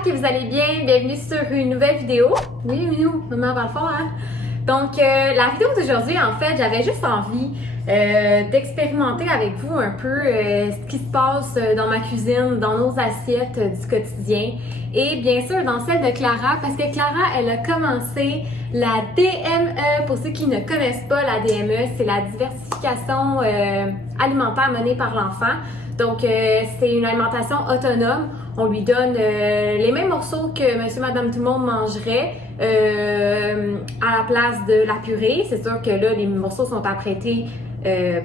j'espère que vous allez bien. Bienvenue sur une nouvelle vidéo. Oui, Minou, maman parle fort, hein? Donc, la vidéo d'aujourd'hui, en fait, j'avais juste envie d'expérimenter avec vous un peu ce qui se passe dans ma cuisine, dans nos assiettes du quotidien et bien sûr dans celle de Clara, parce que Clara, elle a commencé la DME. Pour ceux qui ne connaissent pas la DME, c'est la diversification alimentaire menée par l'enfant. Donc, c'est une alimentation autonome. On lui donne les mêmes morceaux que monsieur, madame, tout le monde mangerait à la place de la purée. C'est sûr que là, les morceaux sont apprêtés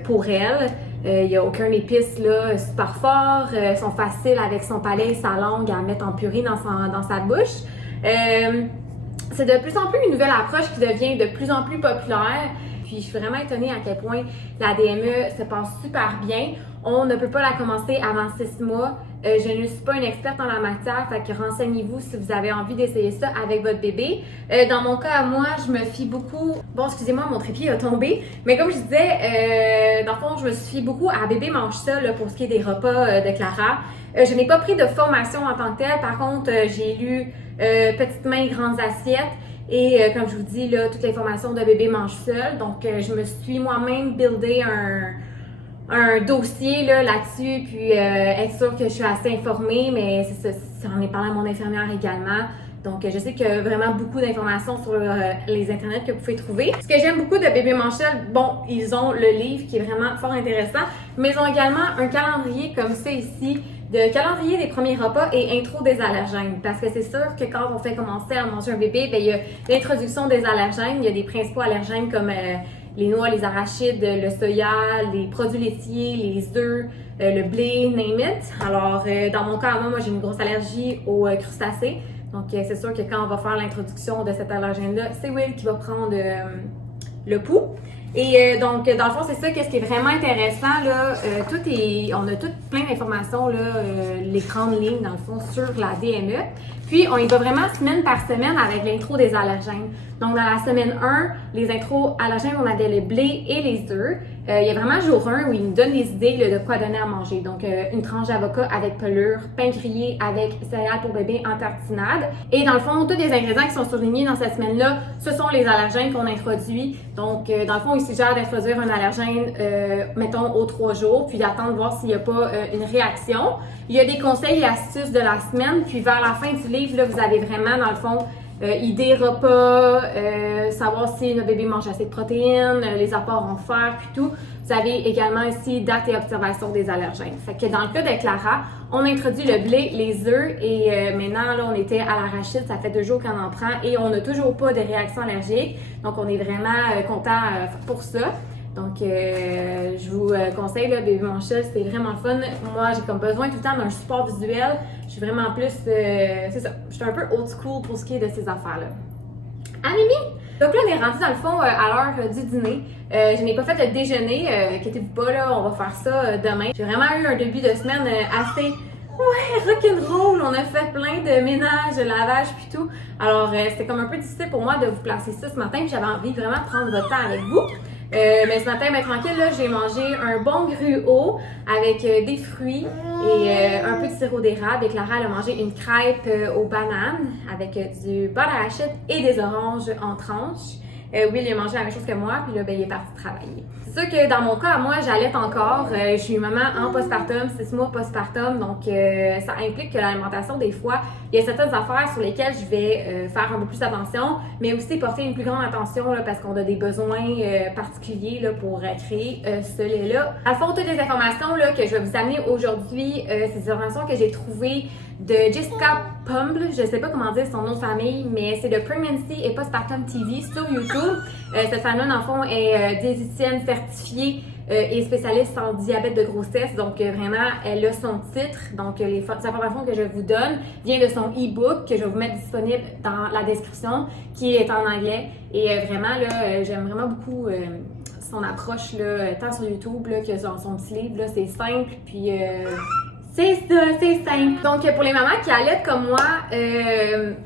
pour elle. Il n'y a aucun épice là, super fort. Sont faciles avec son palais et sa langue à mettre en purée dans sa bouche. C'est de plus en plus une nouvelle approche qui devient de plus en plus populaire. Puis je suis vraiment étonnée à quel point la DME se passe super bien. On ne peut pas la commencer avant 6 mois. Je ne suis pas une experte en la matière, fait que renseignez-vous si vous avez envie d'essayer ça avec votre bébé. Dans mon cas, moi, je me fie beaucoup... Bon, excusez-moi, mon trépied a tombé. Mais comme je disais, dans le fond, je me suis beaucoup à Bébé mange ça là, pour ce qui est des repas de Clara. Je n'ai pas pris de formation en tant que telle. Par contre, j'ai lu Petites mains, grandes assiettes. Et comme je vous dis, là, toute l'information de Bébé mange seul. Donc, je me suis moi-même buildé un dossier là-dessus, puis être sûre que je suis assez informée, mais c'est ça, j'en ai parlé à mon infirmière également. Donc, je sais qu'il y a vraiment beaucoup d'informations sur les internets que vous pouvez trouver. Ce que j'aime beaucoup de Bébé mange seul, bon, ils ont le livre qui est vraiment fort intéressant, mais ils ont également un calendrier comme ça ici, de calendrier des premiers repas et intro des allergènes. Parce que c'est sûr que quand on fait commencer à manger un bébé, bien, il y a l'introduction des allergènes. Il y a des principaux allergènes comme les noix, les arachides, le soya, les produits laitiers, les œufs, le blé, name it. Alors, dans mon cas, moi j'ai une grosse allergie aux crustacés. Donc, c'est sûr que quand on va faire l'introduction de cet allergène-là, c'est Will qui va prendre le pouls. Et donc, dans le fond, c'est ça, qu'est-ce qui est vraiment intéressant, là, on a plein d'informations, là, les grandes lignes, dans le fond, sur la DME. Puis, on y va vraiment semaine par semaine avec l'intro des allergènes. Donc, dans la semaine 1, les intros allergènes, on avait le blé et les œufs. Il y a vraiment jour 1 où il nous donne des idées là, de quoi donner à manger. Donc, une tranche d'avocat avec pelure, pain grillé avec céréales pour bébé en tartinade. Et dans le fond, tous les ingrédients qui sont surlignés dans cette semaine-là, ce sont les allergènes qu'on introduit. Donc, dans le fond, il suggère d'introduire un allergène, mettons, aux 3 jours, puis d'attendre de voir s'il n'y a pas une réaction. Il y a des conseils et astuces de la semaine, puis vers la fin du livre, là, vous avez vraiment, dans le fond, idées repas, savoir si notre bébé mange assez de protéines, les apports en fer, puis tout. Vous avez également ici date et observation des allergènes. Fait que dans le cas de Clara, on introduit le blé, les œufs et maintenant, là, on était à l'arachide, ça fait 2 jours qu'on en prend et on n'a toujours pas de réaction allergique. Donc, on est vraiment content pour ça. Donc, je vous conseille, là, Bébé mange seul, c'est vraiment le fun. Moi, j'ai comme besoin tout le temps d'un support visuel. Je suis vraiment plus, c'est ça, je suis un peu old school pour ce qui est de ces affaires-là. Ah, Mimi! Donc là, on est rendu dans le fond à l'heure du dîner. Je n'ai pas fait le déjeuner, inquiétez-vous pas, là, on va faire ça demain. J'ai vraiment eu un début de semaine assez... Ouais, rock'n'roll, on a fait plein de ménage, de lavage puis tout. Alors, c'était comme un peu difficile pour moi de vous placer ça ce matin, puis j'avais envie vraiment de prendre votre temps avec vous. Mais ce matin, tranquille, là, j'ai mangé un bon gruau avec des fruits et un peu de sirop d'érable. Et Clara, elle a mangé une crêpe aux bananes avec du beurre d'arachide et des oranges en tranches. Will, il a mangé la même chose que moi, puis là, ben, il est parti travailler. C'est sûr que dans mon cas, moi, j'allaite encore. Je suis maman en postpartum, 6 mois postpartum, donc ça implique que l'alimentation, des fois, il y a certaines affaires sur lesquelles je vais faire un peu plus attention, mais aussi porter une plus grande attention là, parce qu'on a des besoins particuliers là, pour créer ce lait-là. À fond, toutes les informations là, que je vais vous amener aujourd'hui, c'est des informations que j'ai trouvées de Jessica Pumble, je sais pas comment dire son nom de famille, mais c'est de Pregnancy et Postpartum TV sur YouTube. Cette femme-là, dans le fond, est diététicienne certifiée et spécialiste en diabète de grossesse. Donc, vraiment, elle a son titre. Donc, les informations que je vous donne viennent de son e-book que je vais vous mettre disponible dans la description, qui est en anglais. Et vraiment, là, j'aime vraiment beaucoup son approche, là, tant sur YouTube là, que sur son petit livre. Là, c'est simple, puis... c'est ça, c'est simple. Donc, pour les mamans qui allaitent comme moi,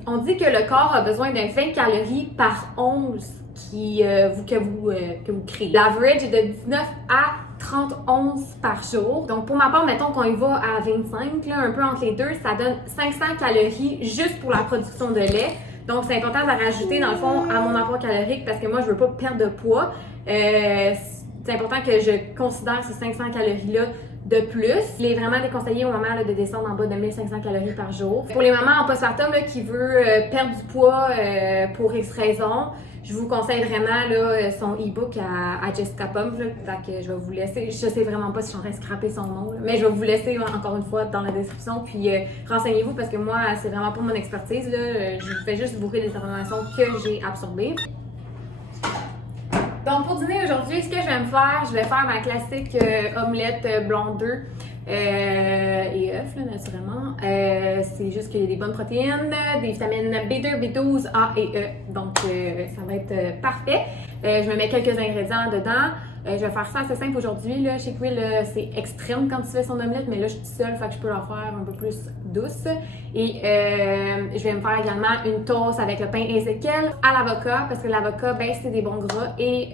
on dit que le corps a besoin d'un 20 calories par once que vous créez. L'average est de 19 à 30 onces par jour. Donc pour ma part, mettons qu'on y va à 25, là, un peu entre les deux, ça donne 500 calories juste pour la production de lait. Donc c'est important de rajouter dans le fond à mon apport calorique parce que moi je veux pas perdre de poids. C'est important que je considère ces 500 calories-là de plus. Il est vraiment déconseillé aux mamans là, de descendre en bas de 1500 calories par jour. Pour les mamans en postpartum qui veulent perdre du poids pour X raisons, je vous conseille vraiment là, son e-book à Jessica Pump. Là, fait que je vais vous laisser. Je sais vraiment pas si je suis en train de scraper son nom, là, mais je vais vous laisser encore une fois dans la description. Puis renseignez-vous parce que moi, c'est vraiment pas mon expertise. Là. Je vous fais juste bourrer des informations que j'ai absorbées. Donc pour dîner aujourd'hui, ce que je vais me faire, je vais faire ma classique omelette blanc d'œuf et œufs là, naturellement. C'est juste qu'il y a des bonnes protéines, des vitamines B2, B12, A et E. Donc ça va être parfait. Je me mets quelques ingrédients dedans. Je vais faire ça assez simple aujourd'hui. Là. Chez Quill, c'est extrême quand tu fais son omelette, mais là, je suis toute seule, fait que je peux la faire un peu plus douce. Et je vais me faire également une toast avec le pain Ezekiel à l'avocat, parce que l'avocat, ben, c'est des bons gras. Et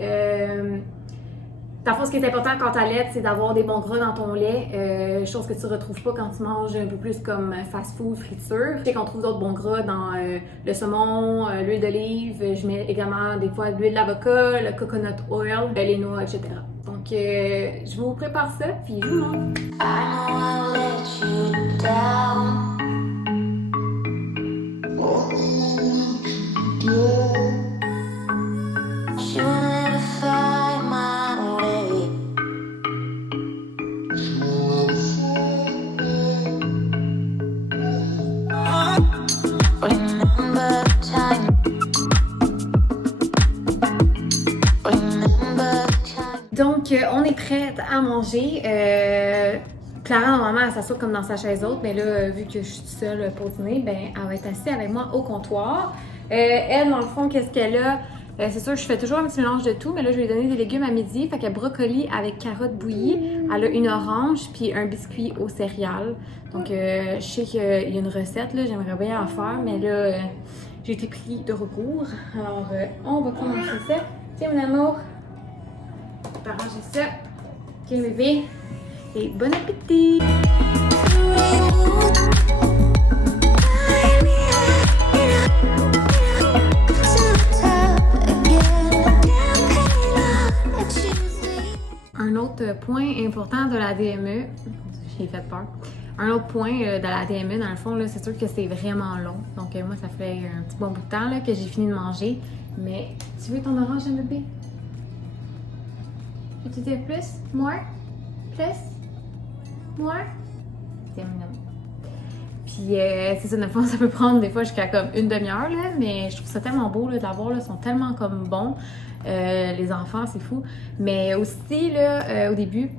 dans le fond, ce qui est important quand tu allaites, c'est d'avoir des bons gras dans ton lait, chose que tu retrouves pas quand tu manges un peu plus comme fast-food, friture. Je sais qu'on trouve d'autres bons gras dans le saumon, l'huile d'olive, je mets également des fois de l'huile d'avocat, le coconut oil, les noix, etc. Donc, je vous prépare ça, puis je vous montre. Donc, on est prête à manger. Clara, normalement, elle s'assoit comme dans sa chaise haute, mais là, vu que je suis seule pour dîner, ben, elle va être assise avec moi au comptoir. Elle, dans le fond, qu'est-ce qu'elle a? C'est sûr, je fais toujours un petit mélange de tout, mais là, je vais lui donner des légumes à midi. Fait que brocoli avec carottes bouillies. Elle a une orange, puis un biscuit aux céréales. Donc, je sais qu'il y a une recette, là, j'aimerais bien en faire, mais là, j'ai été pris de recours. Alors, on va commencer ça. Tiens, mon amour. Je vais ranger ça. Ok, bébé. Et bon appétit! Un autre point important de la DME, j'ai fait peur. Un autre point de la DME, dans le fond, c'est sûr que c'est vraiment long. Donc, moi, ça fait un petit bon bout de temps là, que j'ai fini de manger. Mais tu veux ton orange, bébé? Tu veux plus? More? Plus? More? C'est mignon. Puis c'est ça, dans le fond, ça peut prendre des fois jusqu'à comme une demi-heure, là, mais je trouve ça tellement beau là, de l'avoir, là, ils sont tellement comme bons. Les enfants, c'est fou. Mais aussi, là, au début,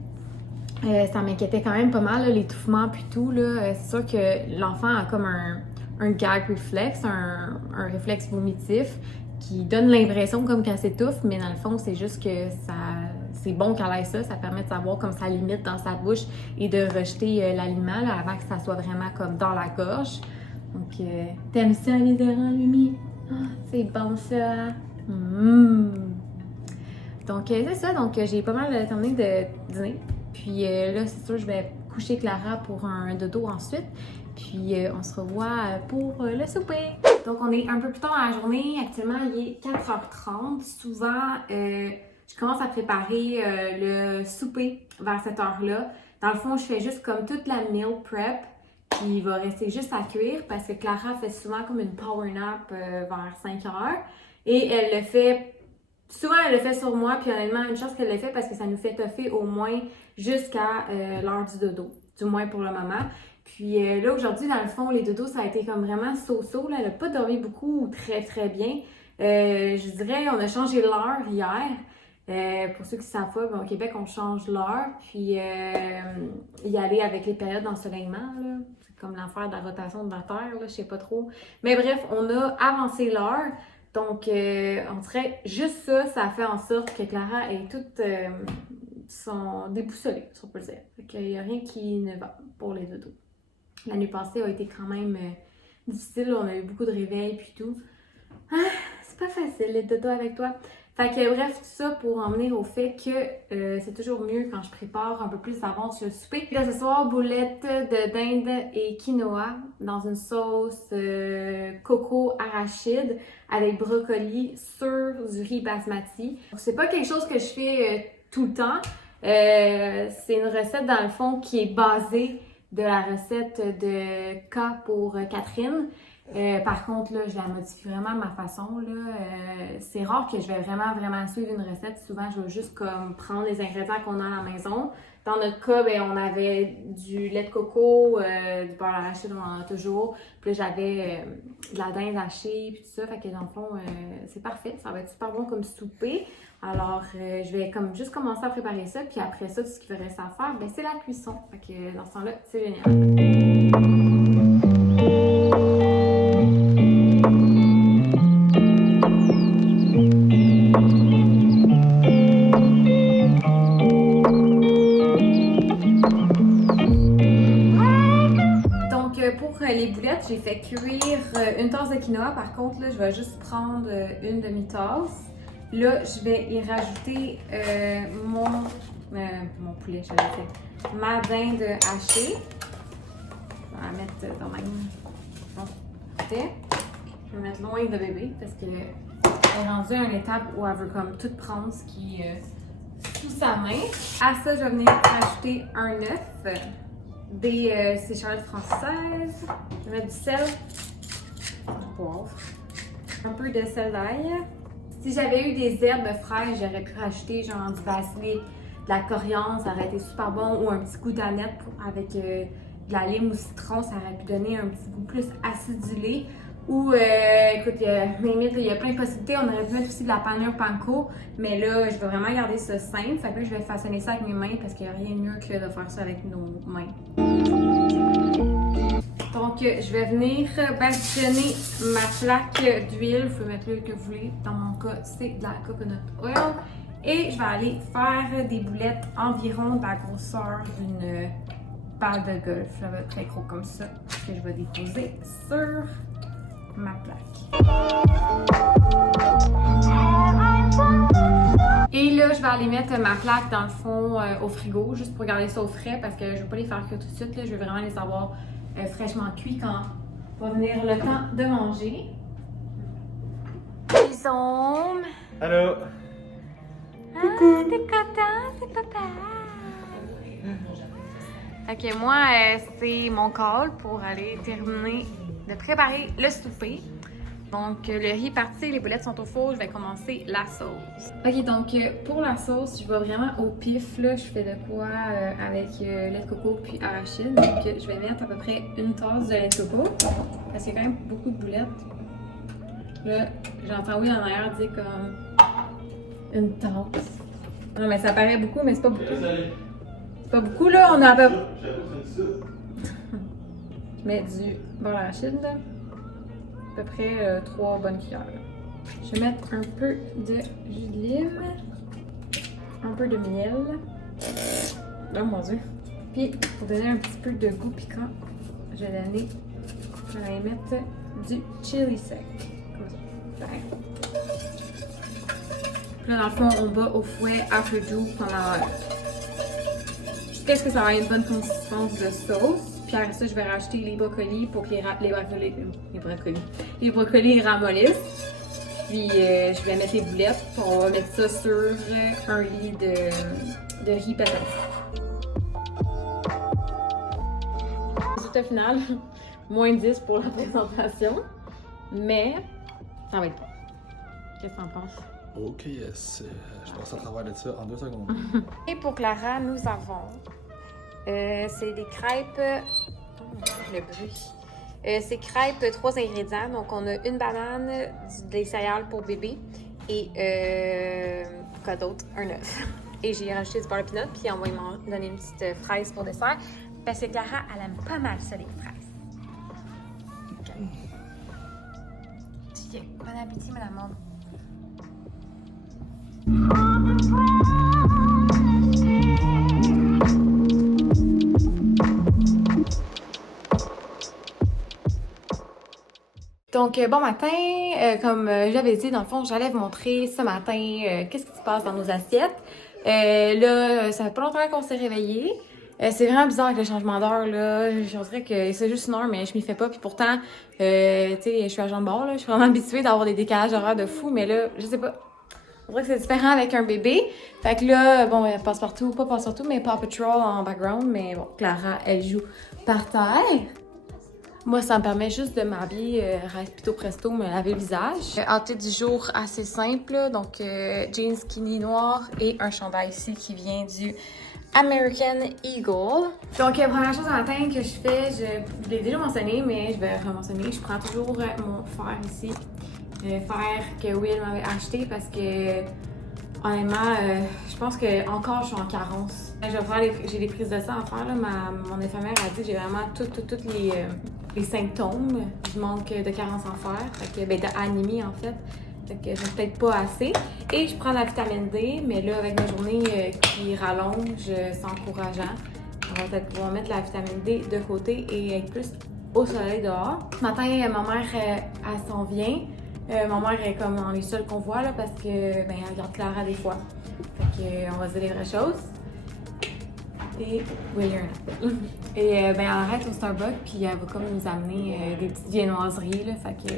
ça m'inquiétait quand même pas mal, là, l'étouffement puis tout. Là. C'est sûr que l'enfant a comme un gag réflexe, un réflexe vomitif qui donne l'impression comme qu'elle s'étouffe, mais dans le fond, c'est juste que c'est bon qu'elle ait ça. Ça permet de savoir comme sa limite dans sa bouche et de rejeter l'aliment là, avant que ça soit vraiment comme dans la gorge. Donc, t'aimes ça les oranges, Lumi? Oh, c'est bon ça! Donc, c'est ça. Donc, j'ai pas mal terminé de dîner. Puis là, c'est sûr, je vais coucher Clara pour un dodo ensuite. Puis on se revoit pour le souper. Donc on est un peu plus tard dans la journée. Actuellement, il est 4h30. Souvent, je commence à préparer le souper vers cette heure-là. Dans le fond, je fais juste comme toute la meal prep. Puis il va rester juste à cuire parce que Clara fait souvent comme une power nap vers 5h. Et elle le fait... Souvent, elle le fait sur moi, puis honnêtement, une chance qu'elle le fait parce que ça nous fait toffer au moins jusqu'à l'heure du dodo, du moins pour le moment. Puis là, aujourd'hui, dans le fond, les dodos, ça a été comme vraiment so-so. Là. Elle n'a pas dormi beaucoup ou très, très bien. Je dirais, on a changé l'heure hier. Pour ceux qui ne savent pas, ben, au Québec, on change l'heure. Puis y aller avec les périodes d'ensoleillement, là. C'est comme l'affaire de la rotation de la Terre, là, je sais pas trop. Mais bref, on a avancé l'heure. Donc, on dirait juste ça, ça fait en sorte que Clara est toute déboussolée, si on peut le dire. Fait qu'il n'y a rien qui ne va pour les dodos. La nuit passée a été quand même difficile, on a eu beaucoup de réveils puis tout. Ah, c'est pas facile les dodos avec toi. Fait que bref, tout ça pour en venir au fait que c'est toujours mieux quand je prépare un peu plus d'avance le souper. Là, ce soir, boulettes de dinde et quinoa dans une sauce coco arachide avec brocoli sur du riz basmati. C'est pas quelque chose que je fais tout le temps. C'est une recette dans le fond qui est basée de la recette de K pour Catherine. Par contre, là, je la modifie vraiment de ma façon. C'est rare que je vais vraiment suivre une recette. Souvent, je vais juste comme prendre les ingrédients qu'on a à la maison. Dans notre cas, ben, on avait du lait de coco, du beurre d'arachide, on en a toujours. Puis là, j'avais de la dinde hachée, puis tout ça. Fait que dans le fond, c'est parfait. Ça va être super bon comme souper. Alors, je vais comme juste commencer à préparer ça. Puis après ça, tout ce qu'il reste à faire, ben, c'est la cuisson. Fait que dans ce temps-là, c'est génial. Pour les boulettes, j'ai fait cuire une tasse de quinoa. Par contre, là, je vais juste prendre une demi-tasse. Là, je vais y rajouter mon poulet, je l'ai fait. Ma dinde hachée. Je vais la mettre dans ma parfait. Je vais mettre loin de bébé parce qu'elle est rendue à une étape où elle veut comme tout prendre ce qui est sous sa main. À ça, je vais venir rajouter un œuf. Des échalotes françaises, je vais mettre du sel, du poivre, un peu de sel d'ail. Si j'avais eu des herbes fraîches, j'aurais pu rajouter genre du basilic, de la coriandre, ça aurait été super bon, ou un petit goût d'aneth avec de la lime ou citron, ça aurait pu donner un petit goût plus acidulé. Ou, écoute, il y a plein de possibilités. On aurait pu mettre aussi de la panure panko, mais là, je vais vraiment garder ça simple. Fait que là, je vais façonner ça avec mes mains parce qu'il n'y a rien de mieux que de faire ça avec nos mains. Donc, je vais venir badigeonner ma plaque d'huile. Vous pouvez mettre l'huile que vous voulez. Dans mon cas, c'est de la coconut oil. Et je vais aller faire des boulettes environ de la grosseur d'une balle de golf. Ça va être très gros comme ça que je vais déposer sur ma plaque. Et là, je vais aller mettre ma plaque dans le fond au frigo, juste pour garder ça au frais parce que je ne vais pas les faire cuire tout de suite. Là. Je vais vraiment les avoir fraîchement cuits quand va venir le temps de manger. Ils sont... Allô? Ah, t'es content, c'est papa? Ok, moi, c'est mon call pour aller terminer de préparer le souper. Donc, le riz est parti, les boulettes sont au four, je vais commencer la sauce. Ok, donc pour la sauce, je vais vraiment au pif, là, je fais de quoi avec lait de coco puis arachide. Donc, je vais mettre à peu près une tasse de lait de coco, parce qu'il y a quand même beaucoup de boulettes. Là, j'entends oui en arrière dire comme une tasse. Non, mais ça paraît beaucoup, mais c'est pas beaucoup. C'est pas beaucoup, là, on a à peu près... Je mets du beurre d'arachide, là. À peu près 3 bonnes cuillères. Je vais mettre un peu de jus de lime, un peu de miel. Oh mon dieu! Puis, pour donner un petit peu de goût piquant, je vais mettre du chili sec. Comme ça. Pareil. Puis là, dans le fond, on bat au fouet à feu doux pendant jusqu'à ce que ça ait une bonne consistance de sauce. Puis après ça, je vais rajouter les brocolis pour que les brocolis ramollissent. Puis je vais mettre les boulettes. Puis on va mettre ça sur un lit de riz patate. Résultat final, moins 10 pour la présentation. Mais ça va être bon. Qu'est-ce que t'en penses? Ok, yes. Je passe à travers de ça en 2 secondes. Et pour Clara, nous avons... c'est des crêpes. Oh, le bruit. C'est crêpes 3 ingrédients. Donc, on a une banane, des céréales pour bébé et quoi d'autre? Un œuf. Et j'ai rajouté du beurre de pinot, puis on va lui donner une petite fraise pour dessert. Parce que Clara, elle aime pas mal ça, les fraises. Okay. Bon appétit, madame Maud. Donc, bon matin, comme j'avais dit, dans le fond, j'allais vous montrer ce matin qu'est-ce qui se passe dans nos assiettes. Là, ça fait pas longtemps qu'on s'est réveillés. C'est vraiment bizarre avec le changement d'heure, là. Je dirais que c'est juste une heure, mais je m'y fais pas. Puis pourtant, tu sais, je suis agent de bord, là. Je suis vraiment habituée d'avoir des décalages horaires de fou, mais là, je sais pas. On dirait que c'est différent avec un bébé. Fait que là, bon, elle passe partout, pas passe partout, mais Paw Patrol en background. Mais bon, Clara, elle joue par terre. Moi, ça me permet juste de m'habiller rapide presto, me laver le visage. Outfit du jour assez simple, donc jeans skinny noir et un chandail ici qui vient du American Eagle. Donc, première chose à matin que je fais, je l'ai déjà mentionné, mais je vais re-mentionner, je prends toujours mon fer ici. Fer que Will m'avait acheté parce que, honnêtement, je pense que encore je suis en carence. J'ai des prises de sang à faire, là. Mon infirmière a dit que j'ai vraiment tous les symptômes du manque de carence en fer, fait que, d'anémie en fait. Fait que j'ai peut-être pas assez. Et je prends la vitamine D, mais là, avec ma journée qui rallonge, c'est encourageant. On va peut-être pouvoir mettre la vitamine D de côté et être plus au soleil dehors. Ce matin, ma mère, elle s'en vient. Ma mère est comme dans les seuls qu'on voit, là, parce que, elle regarde Clara des fois. Fait que, on va se dire les vraies choses. Et oui, il y a un appel. Et elle arrête au Starbucks, puis elle va comme nous amener des petites viennoiseries, là, fait que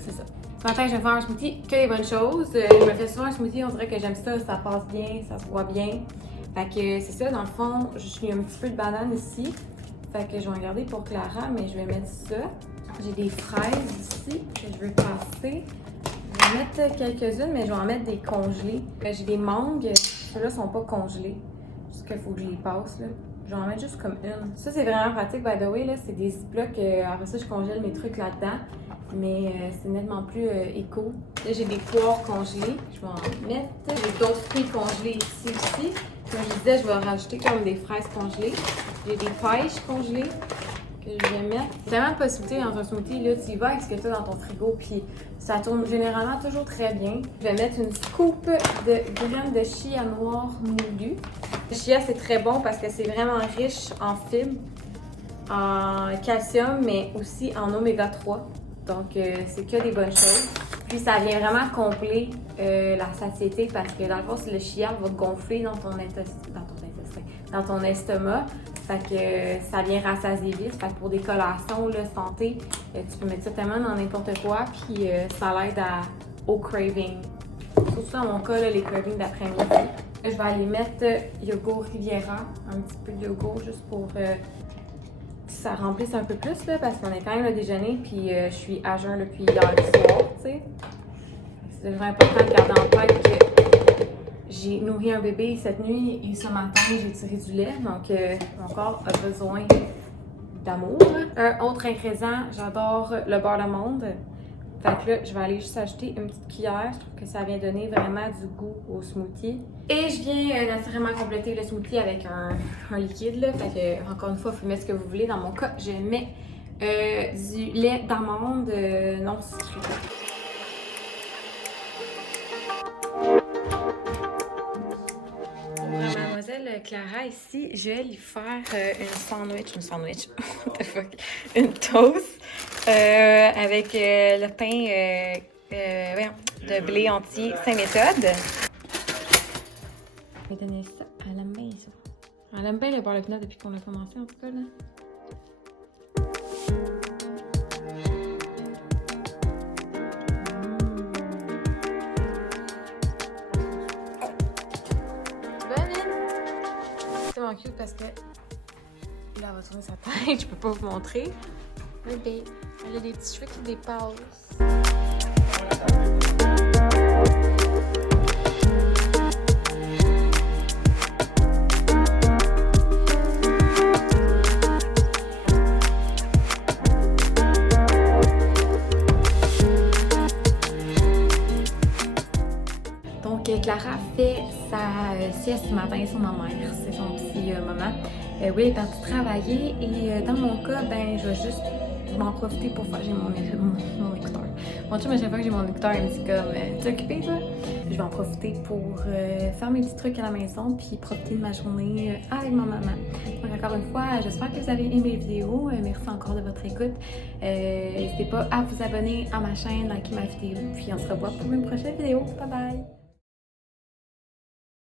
c'est ça. Ce matin, je vais faire un smoothie, que des bonnes choses. Je me fais souvent un smoothie, on dirait que j'aime ça, ça passe bien, ça se voit bien. Fait que c'est ça, dans le fond, j'ai un petit peu de banane ici. Fait que je vais en garder pour Clara, mais je vais mettre ça. J'ai des fraises ici que je veux passer. Je vais en mettre quelques-unes, mais je vais en mettre des congelées. J'ai des mangues, ceux-là sont pas congelés. Juste qu'il faut que je les passe, là. Je vais en mettre juste comme une. Ça, c'est vraiment pratique, by the way, là. C'est des ziplocs. Après ça, je congèle mes trucs là-dedans. Mais c'est nettement plus éco. Là, j'ai des poires congelées. Je vais en mettre. J'ai d'autres fruits congelés ici aussi. Comme je disais, je vais rajouter comme des fraises congelées. J'ai des pêches congelées que je vais mettre. Il y a tellement de possibilités dans un smoothie. Là, tu y vas avec ce que tu as dans ton frigo. Puis ça tourne généralement toujours très bien. Je vais mettre une scoop de graines de chia noir moulu. Le chia, c'est très bon parce que c'est vraiment riche en fibres, en calcium, mais aussi en oméga 3. Donc, c'est que des bonnes choses. Puis, ça vient vraiment combler la satiété parce que, dans le fond, le chia va gonfler dans ton estomac. Fait que ça vient rassasier vite. Fait que pour des collations, là, santé, tu peux mettre ça tellement dans n'importe quoi. Puis, ça l'aide au craving. Surtout dans mon cas, là, les cravings d'après-midi. Je vais aller mettre yogourt Riviera, un petit peu de yogourt juste pour que ça remplisse un peu plus, là, parce qu'on est quand même au déjeuner, puis je suis à jeun depuis hier soir, tu sais. C'est vraiment important de garder en tête que j'ai nourri un bébé cette nuit et ce matin, j'ai tiré du lait, donc mon corps a besoin d'amour. Un autre ingrédient, j'adore le beurre d'amande. Fait que là, je vais aller juste ajouter une petite cuillère. Je trouve que ça vient donner vraiment du goût au smoothie. Et je viens naturellement compléter le smoothie avec un liquide, là. Fait que, encore une fois, vous pouvez mettre ce que vous voulez. Dans mon cas, je mets du lait d'amande non sucré. Pour mademoiselle Clara, ici, je vais lui faire une toast avec le pain de blé entier Saint-Méthode. Je vais donner ça à la maison. Elle aime bien le beurre de pinot depuis qu'on a commencé, en tout cas, là. C'est vraiment cute parce que là, elle va tourner sa tête, je peux pas vous montrer. Bébé, elle a des petits cheveux qui dépassent. Donc, Clara fait sa sieste ce matin sur ma mère. C'est son petit moment. Will est parti travailler et dans mon cas, je vais juste m'en profiter pour faire. J'ai mon écouteur. Mon chum, à chaque fois que j'ai mon écouteur, il me dit comme t'es occupé, toi? Je vais en profiter pour faire mes petits trucs à la maison puis profiter de ma journée avec ma maman. Donc, encore une fois, j'espère que vous avez aimé les vidéos. Merci encore de votre écoute. N'hésitez pas à vous abonner à ma chaîne, liker ma vidéo. Puis on se revoit pour une prochaine vidéo. Bye bye!